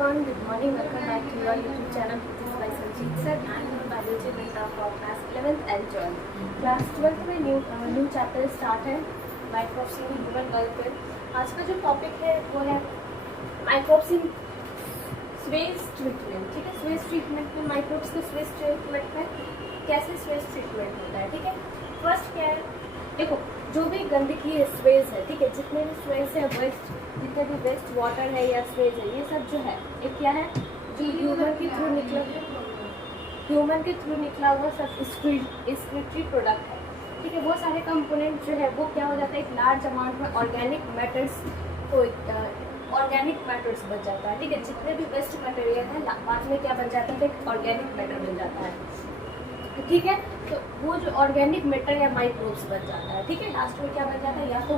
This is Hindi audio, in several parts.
everyone, good morning. Welcome back to your YouTube channel. This is by Sanjeet sir. I am a biology mentor for class 11th and 12th. Class 12th में न्यू चैप्टर स्टार्ट है माइक्रोब्स इन ह्यूमन वेलफेयर. आज का जो टॉपिक है वो है माइक्रोब्स इन स्वेज ट्रीटमेंट. ठीक है, स्वेज ट्रीटमेंट में माइक्रोब्स के स्वेज ट्रीटमेंट में कैसे स्वेज ट्रीटमेंट होता है. ठीक है, फर्स्ट क्या है, देखो जो भी गंदगी है स्वेज है, ठीक है, जितने भी स्वेज है वेस्ट, जितने भी वेस्ट वाटर है या स्वेज है, ये सब जो है ये क्या है, जो ह्यूमन के थ्रू निकला हुआ सब एक्सक्रीटरी प्रोडक्ट है. ठीक है, वो सारे कंपोनेंट जो है वो क्या हो जाता है, एक लार्ज अमाउंट में ऑर्गेनिक मैटर्स बच जाता है. ठीक है, जितने भी वेस्ट मटेरियल है बाद में क्या बन जाता है, एक ऑर्गेनिक मैटर बन जाता है. ठीक है, तो वो जो ऑर्गेनिक मैटर या माइक्रोब्स बन जाता है. ठीक है, लास्ट में क्या बन जाता है, या तो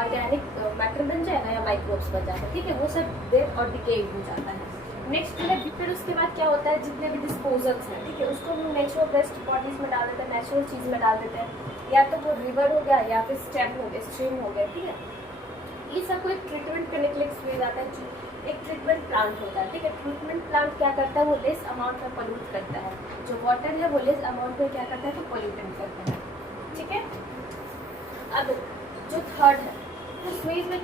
ऑर्गेनिक मैटर बन जाएगा या माइक्रोब्स बन जाता है. ठीक है, वो सब डेथ और डिकेइंग हो जाता है. नेक्स्ट जो है फिर उसके बाद क्या होता है, जितने भी डिस्पोजल्स हैं, ठीक है, उसको हम नेचुरल वेस्ट बॉडीज में डाल देते हैं, नेचुरल चीज़ में डाल देते हैं, या तो वो रिवर हो गया या फिर स्टेम हो गया, स्ट्रीम हो गया. ठीक है, ये सबको एक ट्रीटमेंट करने के लिए स्वेज आता है, एक ट्रीटमेंट प्लांट होता है. ठीक है, ट्रीटमेंट प्लांट क्या करता है, वो लेस अमाउंट में पोल्यूट करता है. जो वाटर है वो लेस अमाउंट में क्या करता है, तो पोल्यूटेंट करता है. ठीक है, अब जो थर्ड है, तो स्वेज में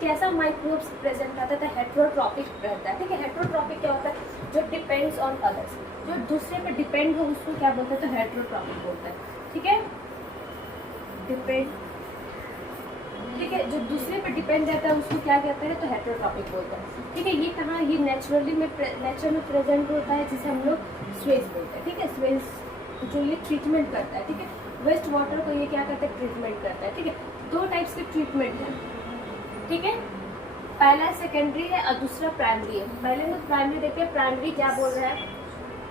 कैसा माइक्रोब्स प्रेजेंट रहता है, हेट्रोट्रॉपिक रहता है. ठीक है, हेट्रोट्रॉपिक क्या होता है, जो डिपेंड्स ऑन अदर्स, जो दूसरे पे डिपेंड हो उसको क्या बोलते हैं, तो हेट्रोट्रॉपिक बोलते हैं. ठीक है, ठीक है, जो दूसरे पे डिपेंड रहता है उसको क्या कहते हैं, तो हेट्रोट्रॉपिक बोलते हैं. ठीक है, ये कहाँ, ये नेचर में प्रेजेंट होता है, जिसे हम लोग स्वेज बोलते हैं. ठीक है, स्वेज जो ये ट्रीटमेंट करता है. ठीक है, वेस्ट वाटर को ये क्या करता है, ट्रीटमेंट करता है. ठीक है, दो टाइप्स के ट्रीटमेंट है. ठीक है, पहला सेकेंडरी है और दूसरा प्राइमरी है. पहले हम प्राइमरी देखते हैं, प्राइमरी क्या बोल रहा है.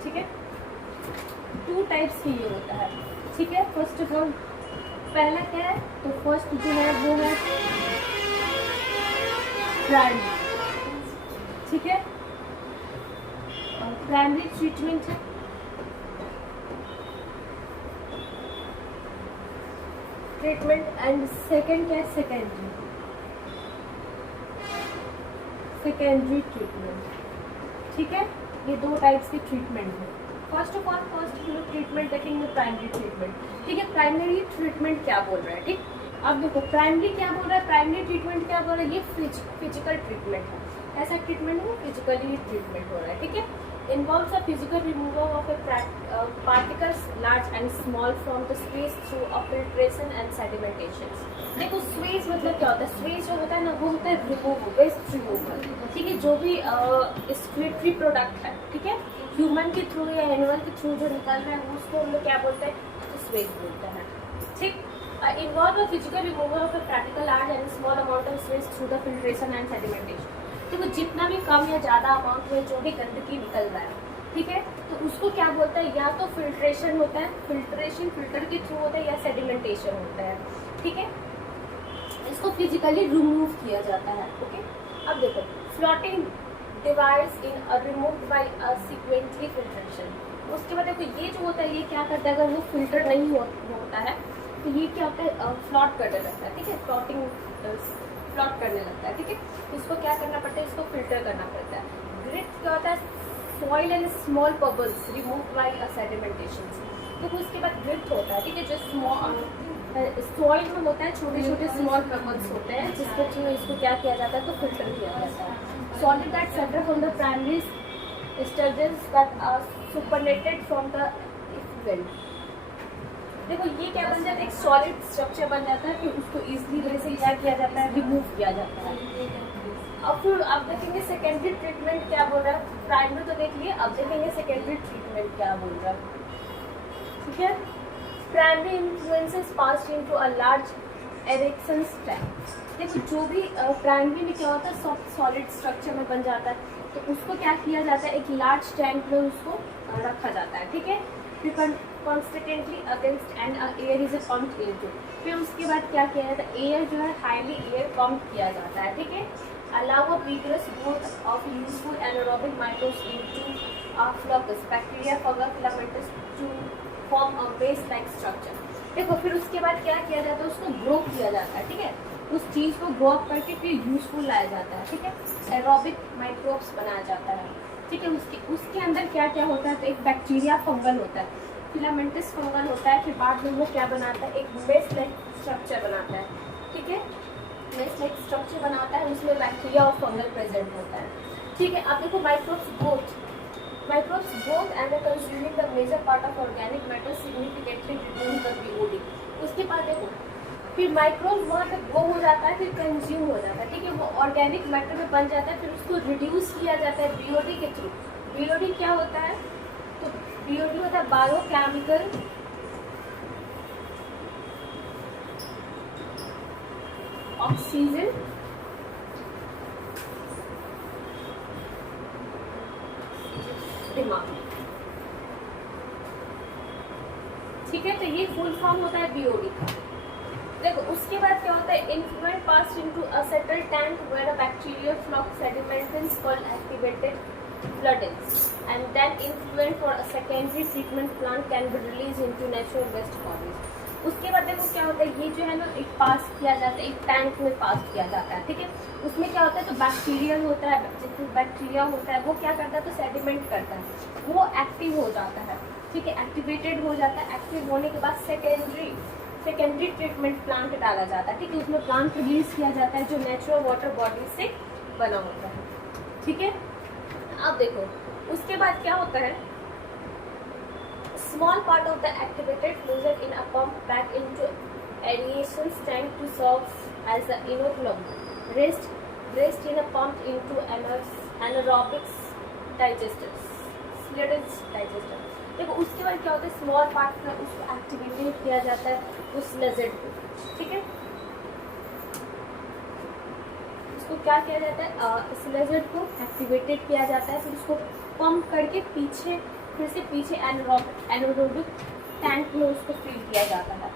ठीक है, टू टाइप्स की ये होता है. ठीक है, फर्स्ट ऑफ ऑल पहला क्या है, तो फर्स्ट जो है वो है प्राइमरी. ठीक है, प्राइमरी ट्रीटमेंट है. ट्रीटमेंट एंड सेकंड क्या है, सेकेंडरी ट्रीटमेंट. ठीक है, ये दो टाइप्स के ट्रीटमेंट है. फर्स्ट ऑफ ऑल हम लोग ट्रीटमेंट देखेंगे प्राइमरी ट्रीटमेंट. ठीक है, प्राइमरी ट्रीटमेंट क्या बोल रहा है. ठीक, अब देखो प्राइमरी क्या बोल रहा है, प्राइमरी ट्रीटमेंट क्या बोल रहा है, ये फिजिकल ट्रीटमेंट है. ऐसा ट्रीटमेंट है, फिजिकली ट्रीटमेंट हो रहा है. ठीक है, involves a physical removal of a particles large and small from the space through a filtration and sedimentation. देखो स्वेज मतलब क्या होता है, स्वेज जो होता है ना वो होता है रिमूव, वेस्ट रिमूवल. ठीक है, जो भी एक्सक्रीटरी प्रोडक्ट है, ठीक है, ह्यूमन के थ्रू या एनिमल के थ्रू जो निकल रहा है उसको हम लोग क्या बोलते हैं, तो स्वेज बोलते हैं. ठीक, involve a physical removal of a particle large and small amount of space through the filtration and sedimentation. देखो जितना भी कम या ज़्यादा अमाउंट में जो भी गंदगी निकल रहा है, ठीक है, तो उसको क्या बोलता है, या तो फिल्ट्रेशन होता है, फिल्टर के थ्रू होता है, या सेडिमेंटेशन होता है. ठीक है, इसको फिजिकली रिमूव किया जाता है. ओके, अब देखो floating device in remove by sequentially filtration. उसके बाद देखो ये जो होता है ये क्या करता है, अगर वो फिल्टर नहीं होता है तो ये क्या होता है, फ्लॉट करने लगता है. ठीक है, फ्लॉट करने लगता है. ठीक है, इसको क्या करना पड़ता है, इसको फिल्टर करना पड़ता है. ग्रिट क्या होता है, soil and small bubbles remove by sedimentation. तो उसके बाद ग्रिट होता है. ठीक है, जो सॉइल में होता है, छोटे छोटे स्मॉल बबल्स होते हैं जिसके थ्रू इसको क्या किया जाता है, तो फिल्टर किया जाता है. Solid that separate from the primary sludges that are supernatant from the effect. देखो ये क्या बन जाता है, एक सॉलिड स्ट्रक्चर बन जाता है, फिर उसको इजीली वे से क्या किया जाता है, रिमूव किया जाता है. अब फिर आप देखेंगे सेकेंडरी ट्रीटमेंट क्या बोल रहा है. प्राइमरी तो देख लिए, अब देखेंगे सेकेंडरी ट्रीटमेंट क्या बोल रहा है. ठीक है, primary influences passed into a large erection tank. देखो जो भी प्राइमरी में क्या होता है, सॉफ्ट सॉलिड स्ट्रक्चर में बन जाता है, तो उसको क्या किया जाता है, एक लार्ज टैंक में उसको रखा जाता है. ठीक है, फिर constantly against and air is pumped into. फिर उसके बाद क्या किया जाता है, एयर जो है हाईली एयर पंप किया जाता है. ठीक है, allow a vigorous growth of useful anaerobic microbes into a flux bacteria fungus filamentous to form a base like structure. देखो फिर उसके बाद क्या किया जाता है, उसको ग्रो किया जाता है. ठीक है, उस चीज़ को ग्रो अप करके फिर यूजफुल लाया जाता है, ठीक है। एरोबिक माइक्रोब्स बनाया जाता है, ठीक है। उसके अंदर क्या क्या होता है, तो एक बैक्टीरिया फंगल होता है, फिलामेंटस फंगल होता है, फिर बाद में वो क्या बनाता है, एक मेस लाइक स्ट्रक्चर बनाता है, ठीक है। मेस लाइक स्ट्रक्चर बनाता है, उसमें बैक्टीरिया और फंगल प्रेजेंट होता है, ठीक है। अब देखो microbes growth and consuming the major part of organic matter significantly reduce the BOD। उसके बाद देखो फिर माइक्रोब्स वहाँ पे ग्रो हो जाता है, फिर कंज्यूम हो जाता है, ठीक है। वो ऑर्गेनिक मैटर में बन जाता है, फिर उसको रिड्यूस किया जाता है बीओडी के थ्रू। बीओडी क्या होता है, तो बीओडी होता है बायोकेमिकल ऑक्सीजन दिमाग, ठीक है। तो ये फुल फॉर्म होता है बीओडी का। देखो उसके बाद क्या होता है, influent pass into a settle tank where a bacterial flock sediments called activated floods and then influent for a secondary treatment plant can be release into natural waste bodies. उसके बाद देखो क्या होता है, ये जो है ना एक पास किया जाता है, एक टैंक में पास किया जाता है, ठीक है। उसमें क्या होता है, तो बैक्टीरियल होता है, जिसमें बैक्टीरिया होता है वो क्या करता है, तो सेडिमेंट करता है, वो एक्टिव हो जाता है, ठीक है, एक्टिवेटेड हो जाता है। एक्टिव होने के बाद सेकेंडरी ट्रीटमेंट प्लांट डाला जाता है, ठीक है। उसमें प्लांट रिलीज किया जाता है जो नेचुरल वाटर बॉडी से बना होता है, ठीक है। अब देखो उसके बाद क्या होता है, small part of the activated frozen in a pump back into aeration tank to serve as the inoculum rest in a pump into anaerobics digesters देखो उसके बाद क्या होता है, स्मॉल पार्ट में उसको एक्टिवेट किया जाता है उस लेजर्ड को, ठीक है। उसको क्या किया जाता है, इस लेजर्ड को एक्टिवेटेड किया जाता है, फिर उसको पंप करके फिर से पीछे एनारोबिक टैंक में उसको फील किया जाता है,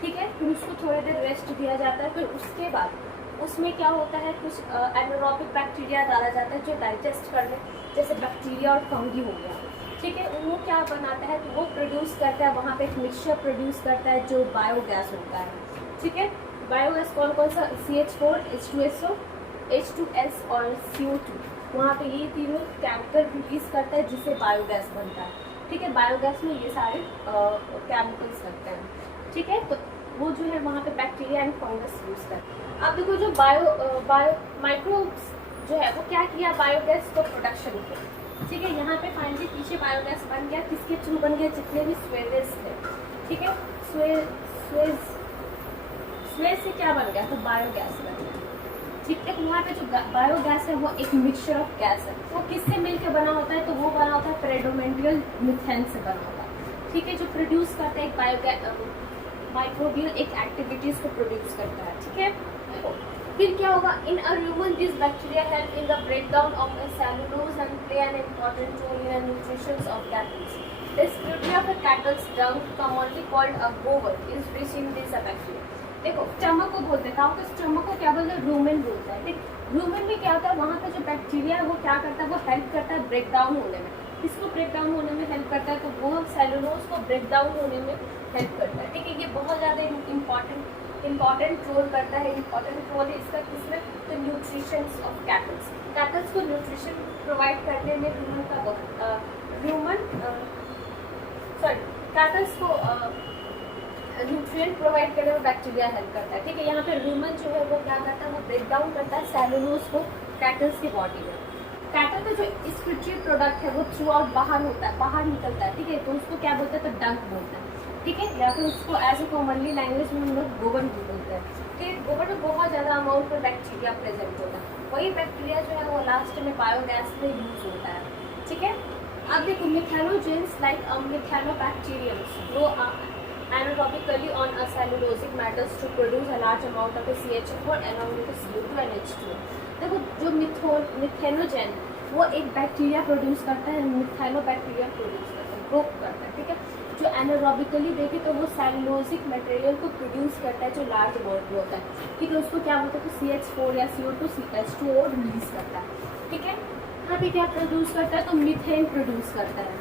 ठीक है। फिर उसको थोड़ी देर रेस्ट दिया जाता है, फिर उसके बाद उसमें क्या होता है, कुछ एनारोबिक बैक्टीरिया डाला जाता है जो डाइजेस्ट करने, जैसे बैक्टीरिया और फंगी हो गया, ठीक है। वो क्या बनाता है, तो वो प्रोड्यूस करता है, वहाँ पे एक मिक्सचर प्रोड्यूस करता है जो बायोगैस होता है, ठीक है। बायोगैस कौन कौन सा, CH4, H2SO, H2S और CO2, वहाँ पे ये तीनों केमिकल रिलीज करता है जिससे बायोगैस बनता है, ठीक है। बायोगैस में ये सारे केमिकल्स लगते हैं, ठीक है। तो वो जो है वहाँ पे बैक्टीरिया एंड फंगस यूज करते हैं। अब देखो जो बायो माइक्रोब्स जो है वो क्या किया, बायोगैस को प्रोडक्शन किया, ठीक है। यहाँ पे फाइनली पीछे बायोगैस बन गया, किसके थ्रू बन गया, जितने भी स्वेजेस थे, ठीक है। स्वेज से क्या बन गया, तो बायोगैस बन गया, ठीक है। वहाँ पे जो बायोगैस है वो एक मिक्सचर ऑफ गैस है, वो किससे मिलकर बना होता है, तो वो बना होता है प्रेडोमिनेंटल मीथेन से बना होता है, ठीक है। जो प्रोड्यूस करता है एक बायोगैस माइक्रोबियल एक एक्टिविटीज को प्रोड्यूस करता है, ठीक है। फिर क्या होगा, in a human this bacteria help in the breakdown of a cellulose and play an important role in the nutrition of cattles. This beauty of a cattles dung commonly called a gobar is rich in this bacteria. देखो स्टमक को बोलते हैं, तो स्टमक को क्या बोलते हैं, रूमेन बोलता है, ठीक। रूमेन में क्या होता है, वहाँ पे जो बैक्टीरिया है वो क्या करता है, वो हेल्प करता है ब्रेकडाउन होने में, किसको ब्रेकडाउन होने में हेल्प करता है, तो वो सेलुलोज को ब्रेकडाउन होने में हेल्प करता है, ठीक है। ये बहुत ज़्यादा इम्पॉर्टेंट रोल करता है, इम्पॉर्टेंट रोल है इसका किसमें, तो न्यूट्रिशन ऑफ कैटल्स को न्यूट्रिशन प्रोवाइड करने में कैटल्स को न्यूट्रिएंट प्रोवाइड करने में बैक्टीरिया हेल्प करता है, ठीक है। यहाँ पे रूमन जो है वो क्या करता है, वो ब्रेक डाउन करता है सेलुलोज को कैटल्स की बॉडी में। कैटल का जो एक्सक्रीटरी प्रोडक्ट है वो थ्रू आउट बाहर होता है, बाहर निकलता है, ठीक है। तो उसको क्या बोलते हैं, तो डंक बोलते हैं, ठीक है। या फिर उसको एज ए कॉमनली लैंग्वेज में हम लोग गोबर भी बोलते हैं, ठीक है। गोबर में बहुत ज़्यादा अमाउंट में बैक्टीरिया प्रेजेंट होता है, वही बैक्टीरिया जो है वो लास्ट में बायोगैस में यूज होता है, ठीक है। अब देखो methanogens like methanobacteriums grow anaerobically on a cellulosic matters to produce a large amount of CH4 along with CO2 and H2। देखो जो मिथेनोजेन वो एक बैक्टीरिया प्रोड्यूस करता है, मिथेनोबैक्टीरिया प्रोड्यूस करता है, ग्रो करता है, ठीक है। जो एनारोबिकली देखे तो वो सेलुलोजिक मटेरियल को प्रोड्यूस करता है जो लार्ज अमाउंट में होता है, ठीक है। उसको क्या बोलते हैं, तो CH4 या CO2 H2O रिलीज करता है, ठीक है। यहाँ पे क्या प्रोड्यूस करता है, तो मीथेन प्रोड्यूस करता है,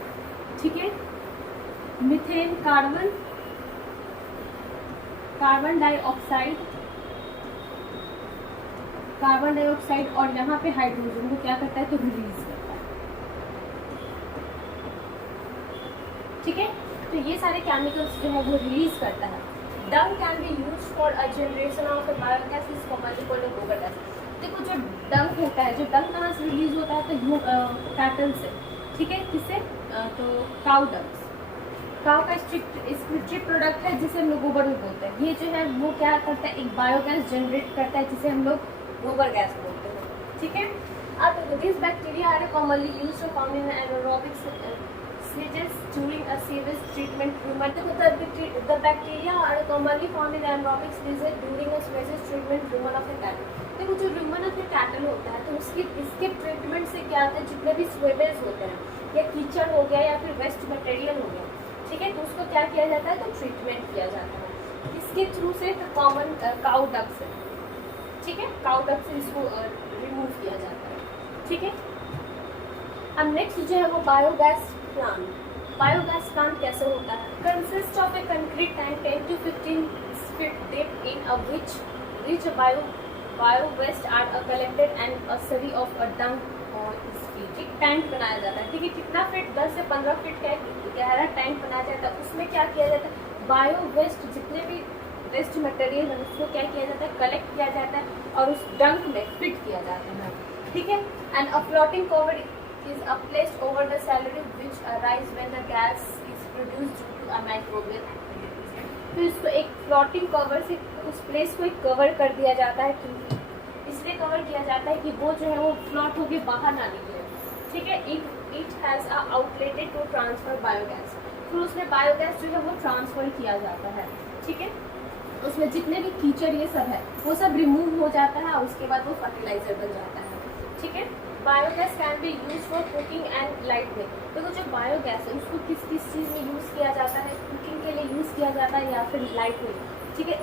ठीक है। Methane carbon dioxide carbon dioxide और यहाँ पे हाइड्रोजन को क्या करता है, तो रिलीज करता है। ठीक है, तो ये सारे केमिकल्स जो है वो रिलीज करता है। Dung can be use for a generation of biogas is commonly called gobar gas. देखो जो डंग होता है, जो डंग कहाँ से रिलीज होता है, तो कैटल से, ठीक है, किससे, तो काउ डंग्स। काउ का स्ट्रिक्ट प्रोडक्ट है जिसे हम लोग गोबर भी बोलते हैं। ये जो है वो क्या करता है, एक बायोगैस जनरेट करता है जिसे हम लोग गोबर गैस बोलते हैं। ठीक है, अब this bacteria are commonly used to found in anaerobic stages during a sewage treatment. The bacteria are commonly found in anaerobic stages during a sewage treatment rumen of the cattle. देखो जो rumen of the cattle होता है, तो इसके ट्रीटमेंट से क्या होता है, जितने भी स्वेवेज होते हैं या कीचड़ हो गया या फिर वेस्ट मटेरियल हो गया, ठीक है, तो उसको क्या किया जाता है, तो ट्रीटमेंट किया जाता है इसके थ्रू से। कॉमन काउ डक से, ठीक है, काउ डक से इसको रिमूव किया जाता है। ठीक है, अब नेक्स्ट जो है वो बायोगैस प्लांट। बायोगैस प्लांट कैसे होता है, consist of A concrete tank 10 to 15 feet deep in a which bio waste are collected and a series of a dung on its feet। एक टैंक बनाया जाता है, ठीक है, कितना फीट, 10 से 15 फीट का गहरा टैंक बनाया जाता है। उसमें क्या किया जाता है, बायो वेस्ट, जितने भी वेस्ट मटेरियल है उसको क्या किया जाता है, कलेक्ट किया जाता है और उस डंक में फिट किया जाता है। ठीक है, and a floating cover is placed over the salary which arise when the gas is produced due to a microbial activity। तो इसको एक फ्लोटिंग कवर से उस प्लेस को एक कवर कर दिया जाता है, क्योंकि इसलिए कवर किया जाता है कि वो जो है वो फ्लॉट होके बाहर ना निकले। ठीक है, it has a outleted to transfer biogas. फिर उसमें बायोगैस जो है वो ट्रांसफर किया जाता है। ठीक है, उसमें जितने भी कीचड़ ये सब है वो सब रिमूव हो जाता है और उसके बाद वो फर्टिलाइजर बन जाता है। ठीक है, biogas can be use for cooking and lightning. देखो जो बायोगैस है उसको किस किस चीज़ में यूज़ किया जाता है, कुकिंग के लिए यूज़ किया जाता है या फिर लाइटनिंग, ठीक है,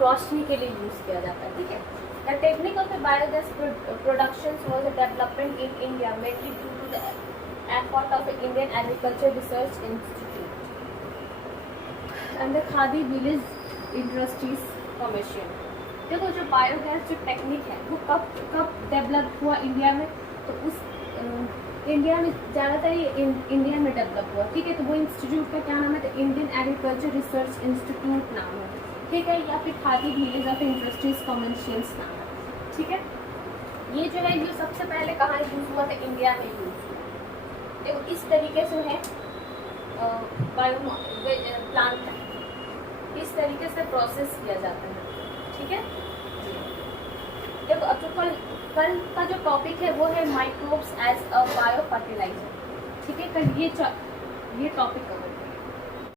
रोशनी के लिए यूज़ किया जाता है। ठीक है, the technique of the biogas production was a development in India mainly due to the effort of the Indian agriculture research institute and the Khadi village industries commission. देखो जो बायोगैस जो टेक्निक है वो कब डेवलप हुआ इंडिया में, तो उस इंडिया में ज़्यादातर ये इंडिया में डेवलप हुआ। ठीक है, तो वो इंस्टीट्यूट का क्या नाम है, तो इंडियन एग्रीकल्चर रिसर्च इंस्टीट्यूट नाम है। ठीक है, या फिर khadi village of industries commercials नाम है। ठीक है, ये जो है ये सबसे पहले कहाँ यूज़ हुआ था, इंडिया में यूज़ हुआ। देखो इस तरीके से है बायो प्लांट है, इस तरीके से प्रोसेस किया जाता है। ठीक है, देखो अब जो कल का जो टॉपिक है वो है microbes as a bio fertilizer. ठीक है, कल ये टॉपिक कवर